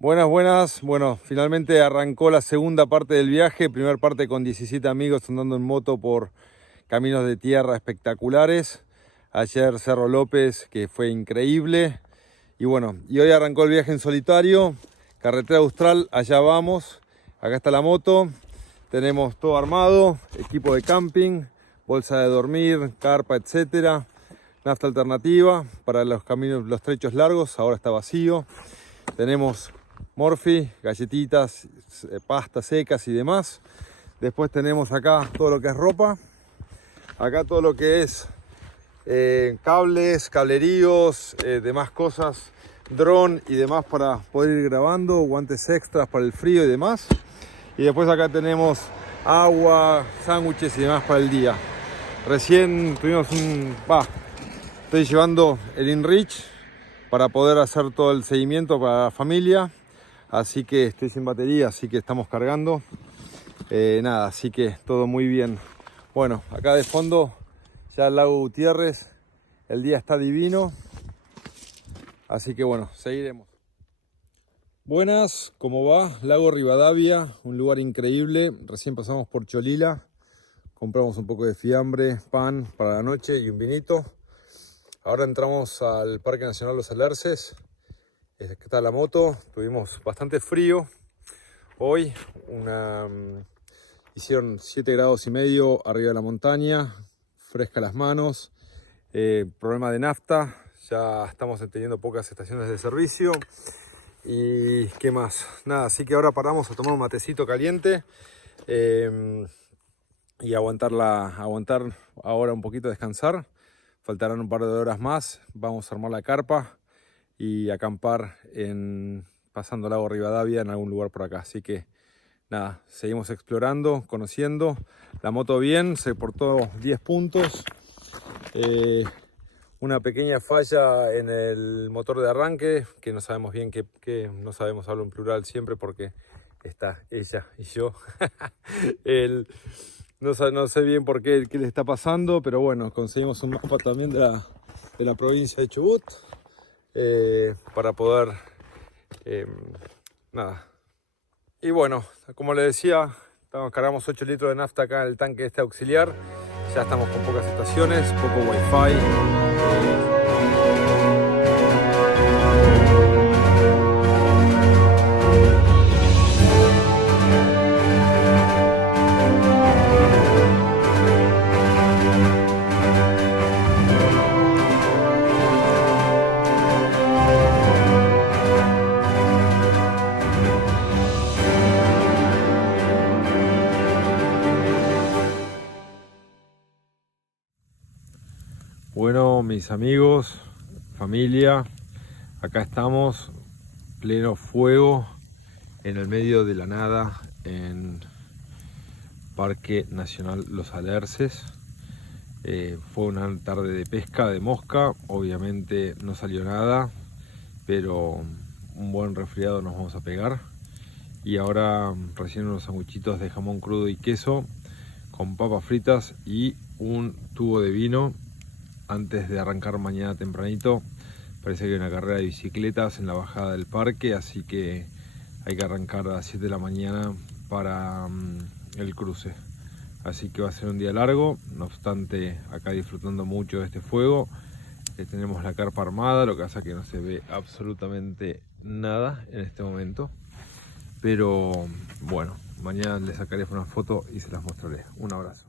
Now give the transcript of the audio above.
Buenas, buenas. Bueno, finalmente arrancó la segunda parte del viaje. Primera parte con 17 amigos andando en moto por caminos de tierra espectaculares. Ayer Cerro López, que fue increíble. Y bueno, y hoy arrancó el viaje en solitario. Carretera Austral, allá vamos. Acá está la moto. Tenemos todo armado, equipo de camping, bolsa de dormir, carpa, etcétera. Nafta alternativa para los caminos, los trechos largos. Ahora está vacío. Tenemos Morphy, galletitas, pastas secas y demás. Después tenemos acá todo lo que es ropa. Acá todo lo que es cables, cableríos, demás cosas, dron y demás para poder ir grabando, guantes extras para el frío y demás. Y después acá tenemos agua, sándwiches y demás para el día. Recién tuvimos estoy llevando el InReach para poder hacer todo el seguimiento para la familia. Así que estoy sin batería, así que estamos cargando. Nada, así que todo muy bien. Bueno, acá de fondo ya el lago Gutiérrez. El día está divino. Así que bueno, seguiremos. Buenas, ¿cómo va? Lago Rivadavia, un lugar increíble. Recién pasamos por Cholila. Compramos un poco de fiambre, pan para la noche y un vinito. Ahora entramos al Parque Nacional Los Alerces. Aquí está la moto. Tuvimos bastante frío hoy. Hicieron 7 grados y medio arriba de la montaña. Fresca las manos. Problema de nafta. Ya estamos teniendo pocas estaciones de servicio. Y qué más. Nada, así que ahora paramos a tomar un matecito caliente. Y aguantar ahora un poquito, descansar. Faltarán un par de horas más. Vamos a armar la carpa y acampar pasando el lago Rivadavia en algún lugar por acá. Así que nada, seguimos explorando, conociendo. La moto bien, se portó 10 puntos. Una pequeña falla en el motor de arranque, que no sabemos bien no sabemos, hablo en plural siempre porque está ella y yo. No sé bien por qué le está pasando, pero bueno, conseguimos un mapa también de la provincia de Chubut. Para poder nada. Y bueno, como les decía, cargamos 8 litros de nafta acá en el tanque este auxiliar. Ya estamos con pocas estaciones, poco wifi. Bueno, mis amigos, familia, acá estamos, pleno fuego, en el medio de la nada, en Parque Nacional Los Alerces. Fue una tarde de pesca de mosca, obviamente no salió nada, pero un buen resfriado nos vamos a pegar. Y ahora recién unos sanguchitos de jamón crudo y queso, con papas fritas y un tubo de vino. Antes de arrancar mañana tempranito, parece que hay una carrera de bicicletas en la bajada del parque, así que hay que arrancar a las 7 de la mañana para el cruce. Así que va a ser un día largo, no obstante acá disfrutando mucho de este fuego. Tenemos la carpa armada, lo que pasa es que no se ve absolutamente nada en este momento. Pero bueno, mañana les sacaré una foto y se las mostraré. Un abrazo.